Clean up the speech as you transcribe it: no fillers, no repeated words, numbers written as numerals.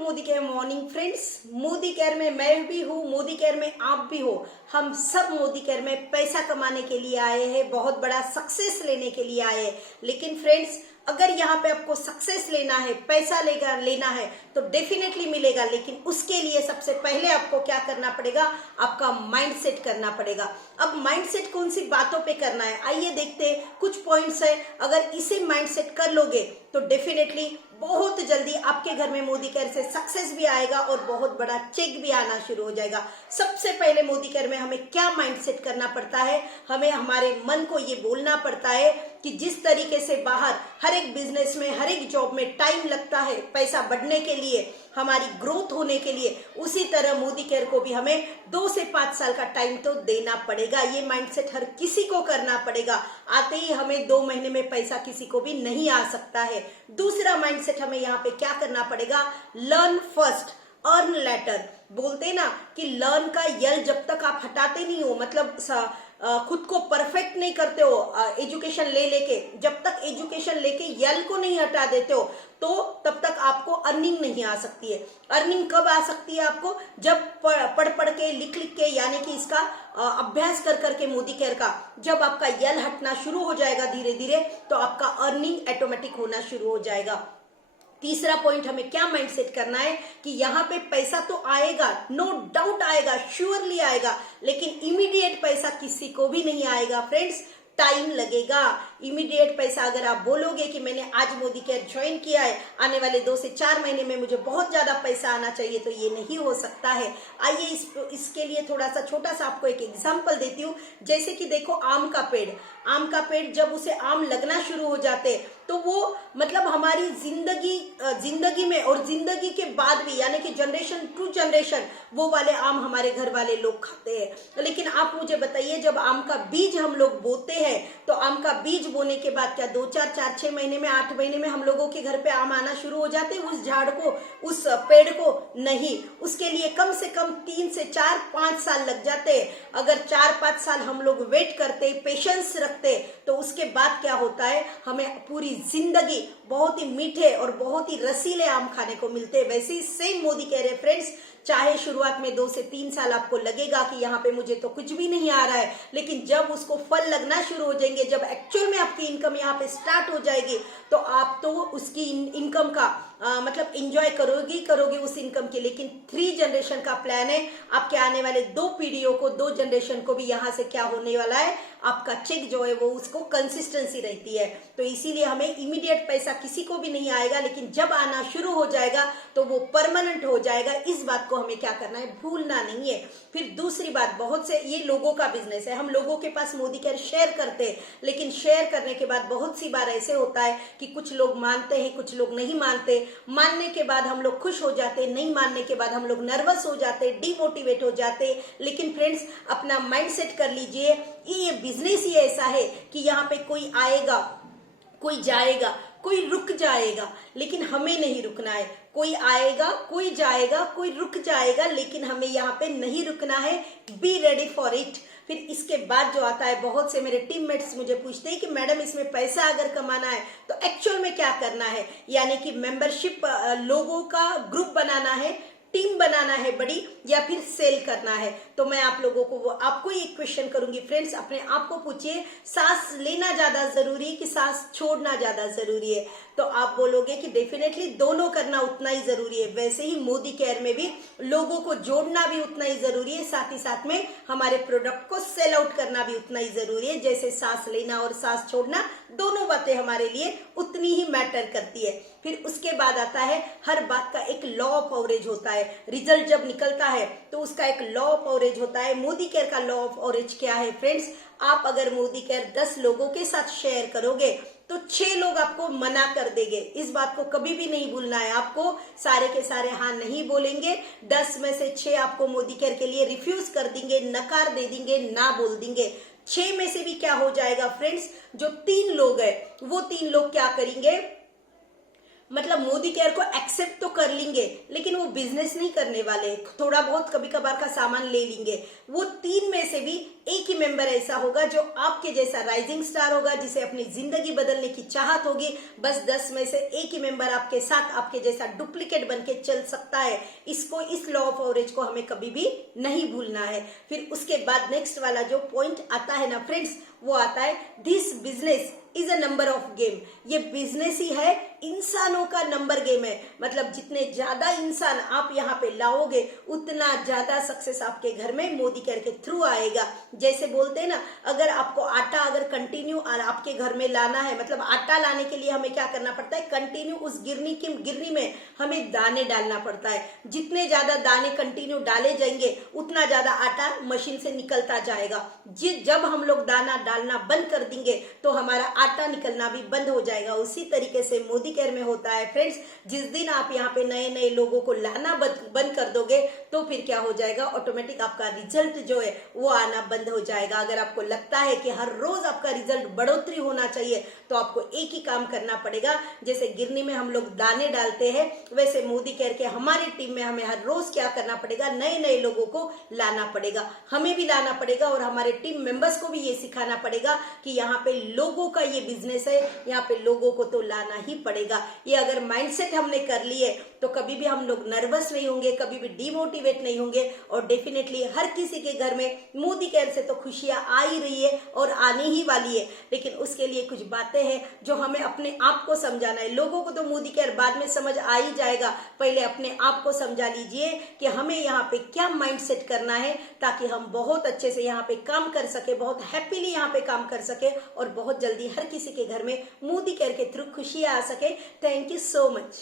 Modi care morning friends. Modi care में मैं भी हूँ, मोदी केयर में आप भी हो। हम सब मोदी केयर में पैसा कमाने के लिए आए हैं, बहुत बड़ा सक्सेस लेने के लिए आए हैं। लेकिन फ्रेंड्स, अगर यहाँ पे आपको सक्सेस लेना है, पैसा लेना है तो डेफिनेटली मिलेगा, लेकिन उसके लिए सबसे पहले आपको क्या करना पड़ेगा, आपका माइंड सेट करना पड़ेगा। अब माइंड सेट कौन सी बातों पे करना है, आइए देखते हैं। कुछ पॉइंट्स है, अगर इसे माइंड सेट कर लोगे तो डेफिनेटली बहुत जल्दी आपके घर में मोदी केयर से सक्सेस भी आएगा और बहुत बड़ा चेक भी आना शुरू हो जाएगा। सबसे पहले मोदी केयर में हमें क्या माइंड सेट करना पड़ता है, हमें हमारे मन को ये बोलना पड़ता है कि जिस तरीके से बाहर हर एक बिजनेस में, हर एक जॉब में टाइम लगता है पैसा बढ़ने के लिए, हमारी ग्रोथ होने के लिए, उसी तरह मोदी केयर को भी हमें 2 से 5 साल का टाइम तो देना पड़ेगा। ये माइंडसेट हर किसी को करना पड़ेगा। आते ही हमें 2 महीने में पैसा किसी को भी नहीं आ सकता है। दूसरा माइंडसेट हमें यहाँ पे क्या करना पड़ेगा, लर्न फर्स्ट अर्न लेटर। बोलते ना कि लर्न का यल जब तक आप हटाते नहीं हो, मतलब खुद को परफेक्ट नहीं करते हो एजुकेशन लेके, जब तक एजुकेशन लेके यल को नहीं हटा देते हो तो तब तक आपको अर्निंग नहीं आ सकती है। अर्निंग कब आ सकती है आपको, जब पढ़ के लिख के, यानी कि इसका अभ्यास कर के मोदी केयर का जब आपका यल हटना शुरू हो जाएगा धीरे धीरे, तो आपका अर्निंग ऑटोमेटिक होना शुरू हो जाएगा। तीसरा पॉइंट हमें क्या माइंड सेट करना है कि यहाँ पे पैसा तो आएगा, नो डाउट आएगा, श्योरली आएगा, लेकिन इमीडिएट पैसा किसी को भी नहीं आएगा फ्रेंड्स, टाइम लगेगा। इमीडिएट पैसा अगर आप बोलोगे कि मैंने आज मोदी केयर ज्वाइन किया है, आने वाले 2 से 4 महीने में मुझे बहुत ज्यादा पैसा आना चाहिए, तो ये नहीं हो सकता है। आइए इसके लिए थोड़ा सा छोटा सा आपको एक एग्जांपल देती हूँ। जैसे कि देखो, आम का पेड़ जब उसे आम लगना शुरू हो जाते तो वो मतलब हमारी जिंदगी में और जिंदगी के बाद भी, यानी कि जनरेशन टू जनरेशन वो वाले आम हमारे घर वाले लोग खाते हैं। लेकिन आप मुझे बताइए, जब आम का बीज हम लोग बोते हैं तो आम का बीज बोने के बाद क्या 2, 4, 4, 6 महीने में, 8 महीने में हम लोगों के घर पे आम आना शुरू हो जाते हैं उस झाड़ को, उस पेड़ को? नहीं, उसके लिए कम से कम 3 से 4, 5 साल लग जाते हैं। अगर 4-5 साल हम लोग वेट करते, पेशेंस रखते, तो उसके बाद क्या होता है, हमें पूरी जिंदगी बहुत ही मीठे और बहुत ही रसीले आम खाने को मिलते हैं। वैसे ही सेम मोदी कह रहे फ्रेंड्स, चाहे शुरुआत में 2 से 3 साल आपको लगेगा कि यहाँ पे मुझे तो कुछ भी नहीं आ रहा है, लेकिन जब उसको फल लगना शुरू हो जाएंगे, जब एक्चुअल में आपकी इनकम यहाँ पे स्टार्ट हो जाएगी, तो आप तो उसकी इनकम का मतलब एंजॉय करोगे उस इनकम के। लेकिन 3 जनरेशन का प्लान है, आपके आने वाले 2 पीढ़ियों को, 2 जनरेशन को भी यहाँ से क्या होने वाला है, आपका चेक जो है वो उसको कंसिस्टेंसी रहती है। तो इसीलिए हमें इमीडिएट पैसा किसी को भी नहीं आएगा, लेकिन जब आना शुरू हो जाएगा तो वो परमानेंट हो जाएगा। इस बात को हमें क्या करना है, भूलना नहीं है। फिर दूसरी बात, बहुत से ये लोगों का बिजनेस है, हम लोगों के पास मोदी केयर शेयर करते हैं, लेकिन शेयर करने के बाद बहुत सी बार ऐसे होता है कि कुछ लोग मानते हैं, कुछ लोग नहीं मानते। मानने के बाद हम लोग खुश हो जाते, नहीं मानने के बाद हम लोग नर्वस हो जाते, डिमोटिवेट हो जाते। लेकिन फ्रेंड्स, अपना माइंड सेट कर लीजिए, ये बिजनेस ही ऐसा है कि यहाँ पे कोई आएगा, कोई जाएगा, कोई रुक जाएगा, लेकिन हमें नहीं रुकना है। कोई आएगा, कोई जाएगा, कोई रुक जाएगा, लेकिन हमें यहाँ पे नहीं रुकना है। Be ready for it. फिर इसके बाद जो आता है, बहुत से मेरे टीममेट्स मुझे पूछते हैं कि मैडम, इसमें पैसा अगर कमाना है तो एक्चुअल में क्या करना है, यानी कि मेंबरशिप, लोगों का ग्रुप बनाना है, टीम बनाना है बड़ी, या फिर सेल करना है? तो मैं आप लोगों को आपको एक क्वेश्चन करूंगी फ्रेंड्स, अपने आप को पूछिए, सांस लेना ज्यादा जरूरी है कि सांस छोड़ना ज्यादा जरूरी है? तो आप बोलोगे कि डेफिनेटली दोनों करना उतना ही जरूरी है। वैसे ही मोदी केयर में भी लोगों को जोड़ना भी उतना ही जरूरी है, साथ ही साथ में हमारे प्रोडक्ट को सेल आउट करना भी उतना ही जरूरी है। जैसे सांस लेना और सांस छोड़ना, दोनों बातें हमारे लिए उतनी ही मैटर करती है। फिर उसके बाद आता है, हर बात का एक लॉ ऑफ एवरेज होता है। रिजल्ट जब निकलता है तो उसका एक लॉ ऑफ एवरेज होता है। मोदी केयर का लॉ ऑफ एवरेज क्या है फ्रेंड्स, आप अगर मोदी केयर 10 लोगों के साथ शेयर करोगे तो 6 लोग आपको मना कर देंगे। इस बात को कभी भी नहीं भूलना है आपको, सारे के सारे हाँ नहीं बोलेंगे। 10 में से 6 आपको मोदी केयर के लिए रिफ्यूज कर देंगे, नकार दे देंगे, ना बोल देंगे। 6 में से भी क्या हो जाएगा फ्रेंड्स, जो 3 लोग है वो 3 लोग क्या करेंगे, मतलब मोदी केयर को एक्सेप्ट तो कर कर लेंगे, लेकिन वो बिजनेस नहीं करने वाले, थोड़ा बहुत कभी कभार का सामान ले लेंगे। वो 3 में से भी एक ही मेंबर ऐसा होगा जो आपके जैसा राइजिंग स्टार होगा, जिसे अपनी जिंदगी बदलने की चाहत होगी। बस 10 में से एक ही मेंबर आपके साथ आपके जैसा डुप्लीकेट बन के चल सकता है। इसको, इस लॉ ऑफ एवरेज को हमें कभी भी नहीं भूलना है। फिर उसके बाद नेक्स्ट वाला जो पॉइंट आता है ना फ्रेंड्स, वो आता है this business is a number of game. ये बिजनेस ही है, इंसानों का नंबर गेम है। मतलब जितने ज्यादा इंसान आप यहाँ पे लाओगे उतना ज्यादा सक्सेस आपके घर में मोदी केयर के थ्रू आएगा। जैसे बोलते हैं ना, अगर आपको आटा अगर कंटिन्यू आपके घर में लाना है, मतलब आटा लाने के लिए हमें क्या करना पड़ता है, कंटिन्यू उस गिरनी में हमें दाने डालना पड़ता है। जितने ज्यादा दाने कंटिन्यू डाले जाएंगे उतना ज्यादा आटा मशीन से निकलता जाएगा। जब हम लोग दाना डालना बंद कर देंगे तो हमारा आटा निकलना भी बंद हो जाएगा। उसी तरीके से मोदी केयर में होता है फ्रेंड्स। जिस दिन आप यहाँ पे नए नए लोगों को लाना बंद कर दोगे तो फिर क्या हो जाएगा, ऑटोमेटिक आपका रिजल्ट जो है वो आना बंद हो जाएगा। अगर आपको लगता है कि हर रोज आपका रिजल्ट बढ़ोतरी होना चाहिए तो आपको एक ही काम करना पड़ेगा। जैसे गिरनी में हम लोग दाने डालते हैं, वैसे मोदी केयर के हमारी टीम में हमें हर रोज क्या करना पड़ेगा, नए नए लोगों को लाना पड़ेगा। हमें भी लाना पड़ेगा और हमारे टीम मेंबर्स को भी ये सिखाना पड़ेगा कि यहाँ पे लोगों का ये बिजनेस है, यहाँ पे लोगों को तो लाना ही पड़ेगा। ये अगर माइंडसेट हमने कर लिए तो कभी भी हम लोग नर्वस नहीं होंगे, कभी भी डिमोटिवेट नहीं होंगे। और डेफिनेटली हर किसी के घर में मोदी केयर से तो खुशियां आ ही रही है और आने ही वाली है, लेकिन उसके लिए कुछ बातें हैं जो हमें अपने आप को समझाना है। लोगों को तो मोदी केयर बाद में समझ आ ही जाएगा, पहले अपने आप को समझा लीजिए कि हमें यहाँ पे क्या माइंडसेट करना है ताकि हम बहुत अच्छे से यहाँ पे काम कर सके, बहुत हैप्पीली यहाँ पे काम कर सके और बहुत जल्दी हर किसी के घर में मोदी केयर के थ्रू खुशियां आ सके। Thank you so much.